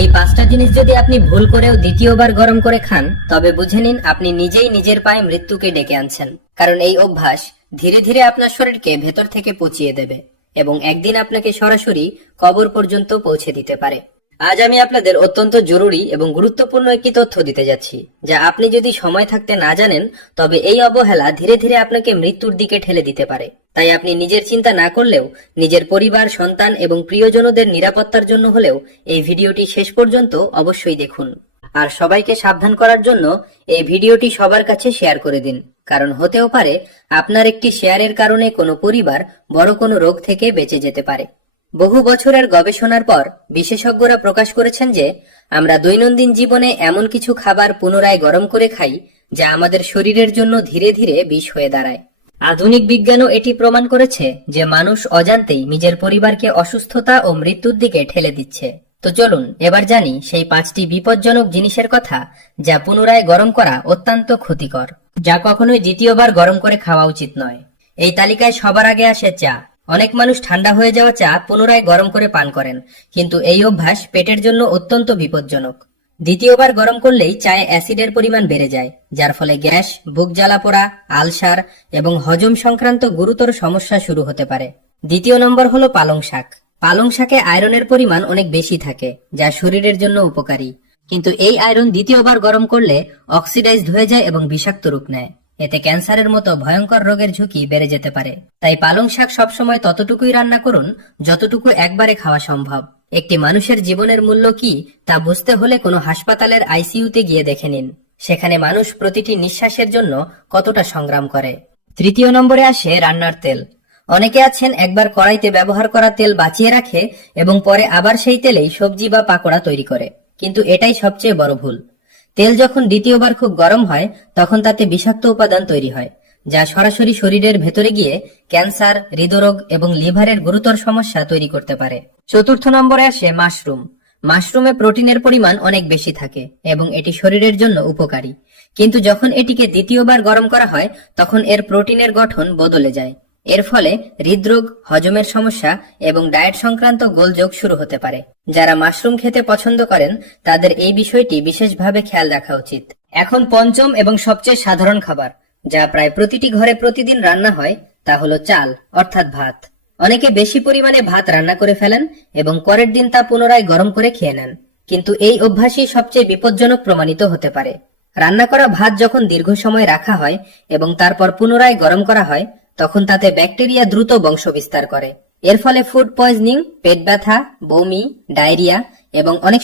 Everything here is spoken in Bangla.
এই 5টা জিনিস যদি আপনি ভুল করেও দ্বিতীয়বার গরম করে খান, তবে বুঝে নিন আপনি নিজেই নিজের পায়ে মৃত্যুকে ডেকে আনছেন। কারণ এই অভ্যাস ধীরে ধীরে আপনার শরীরকে ভেতর থেকে পচিয়ে দেবে এবং একদিন আপনাকে সরাসরি কবর পর্যন্ত পৌঁছে দিতে পারে। আজ আমি আপনাদের অত্যন্ত জরুরি এবং গুরুত্বপূর্ণ একটি তথ্য দিতে যাচ্ছি, যা আপনি যদি সময় থাকতে না জানেন, তবে এই অবহেলা ধীরে ধীরে আপনাকে মৃত্যুর দিকে ঠেলে দিতে পারে। তাই আপনি নিজের চিন্তা না করলেও নিজের পরিবার, সন্তান এবং প্রিয়জনদের নিরাপত্তার জন্য হলেও এই ভিডিওটি শেষ পর্যন্ত অবশ্যই দেখুন। আর সবাইকে সাবধান করার জন্য এই ভিডিওটি সবার কাছে শেয়ার করে দিন, কারণ হতেও পারে আপনার একটি শেয়ারের কারণে কোনো পরিবার বড় কোনো রোগ থেকে বেঁচে যেতে পারে। বহু বছরের গবেষণার পর বিশেষজ্ঞরা প্রকাশ করেছেন যে আমরা দৈনন্দিন জীবনে এমন কিছু খাবার পুনরায় গরম করে খাই যা আমাদের শরীরের জন্য ধীরে ধীরে বিষ হয়ে দাঁড়ায়। আধুনিক বিজ্ঞানও এটি প্রমাণ করেছে যে মানুষ অজান্তেই নিজের পরিবারকে অসুস্থতা ও মৃত্যুর দিকে ঠেলে দিচ্ছে। তো চলুন এবার জানি সেই 5টি বিপজ্জনক জিনিসের কথা যা পুনরায় গরম করা অত্যন্ত ক্ষতিকর, যা কখনোই দ্বিতীয়বার গরম করে খাওয়া উচিত নয়। এই তালিকায় সবার আগে আসে চা। অনেক মানুষ ঠান্ডা হয়ে যাওয়া চা পুনরায় গরম করে পান করেন, কিন্তু এই অভ্যাস পেটের জন্য অত্যন্ত বিপজ্জনক। দ্বিতীয়বার গরম করলেই চায়ে অ্যাসিডের পরিমাণ বেড়ে যায়, যার ফলে গ্যাস, বুক জ্বালা পোড়া, আলসার এবং হজম সংক্রান্ত গুরুতর সমস্যা শুরু হতে পারে। দ্বিতীয় নম্বর হলো পালং শাক। পালং শাকে আয়রনের পরিমাণ অনেক বেশি থাকে, যা শরীরের জন্য উপকারী, কিন্তু এই আয়রন দ্বিতীয়বার গরম করলে অক্সিডাইজড হয়ে যায় এবং বিষাক্ত রূপ নেয়। এতে ক্যান্সারের মতো ভয়ঙ্কর রোগের ঝুঁকি বেড়ে যেতে পারে। তাই পালং শাক সবসময় ততটুকুই রান্না করুন যতটুকু একবারে খাওয়া সম্ভব। একটি মানুষের জীবনের মূল্য কি তা বুঝতে হলে কোনো হাসপাতালের আইসিইউতে গিয়ে দেখে নিন। সেখানে মানুষ প্রতিটি নিঃশ্বাসের জন্য কতটা সংগ্রাম করে। তৃতীয় নম্বরে আসে রান্নার তেল। অনেকে আছেন একবার কড়াইতে ব্যবহার করা তেল বাঁচিয়ে রাখে এবং পরে আবার সেই তেলেই সবজি বা পাকোড়া তৈরি করে, কিন্তু এটাই সবচেয়ে বড় ভুল। তেল যখন দ্বিতীয়বার খুব গরম হয় তখন তাতে বিষাক্ত উপাদান তৈরি হয়, যা সরাসরি শরীরের ভেতরে গিয়ে ক্যান্সার, হৃদরোগ এবং লিভারের গুরুতর সমস্যা তৈরি করতে পারে। চতুর্থ নম্বরে আসে মাশরুম। মাশরুমে প্রোটিনের পরিমাণ অনেক বেশি থাকে এবং এটি শরীরের জন্য উপকারী, কিন্তু যখন এটিকে দ্বিতীয়বার গরম করা হয় তখন এর প্রোটিনের গঠন বদলে যায়। এর ফলে হৃদরোগ, হজমের সমস্যা এবং ডায়েট সংক্রান্ত গোলযোগ শুরু হতে পারে। যারা মাশরুম খেতে পছন্দ করেন তাদের এই বিষয়টি বিশেষভাবে খেয়াল রাখা উচিত। এখন পঞ্চম এবং সবচেয়ে সাধারণ খাবার, যা প্রায় প্রতিটি ঘরে প্রতিদিন রান্না হয়, তা হলো চাল, অর্থাৎ ভাত। অনেকে বেশি পরিমাণে ভাত রান্না করে ফেলেন এবং পরের দিন তা পুনরায় গরম করে খেয়ে নেন, কিন্তু এই অভ্যাসই সবচেয়ে বিপজ্জনক প্রমাণিত হতে পারে। রান্না করা ভাত যখন দীর্ঘ সময় রাখা হয় এবং তারপর পুনরায় গরম করা হয়, তখন তাতে ব্যাকটেরিয়া দ্রুত বংশ বিস্তার করে। এর ফলে ফুড পয়জনিং, পেট ব্যথা, বমি, ডায়রিয়া এবং অনেক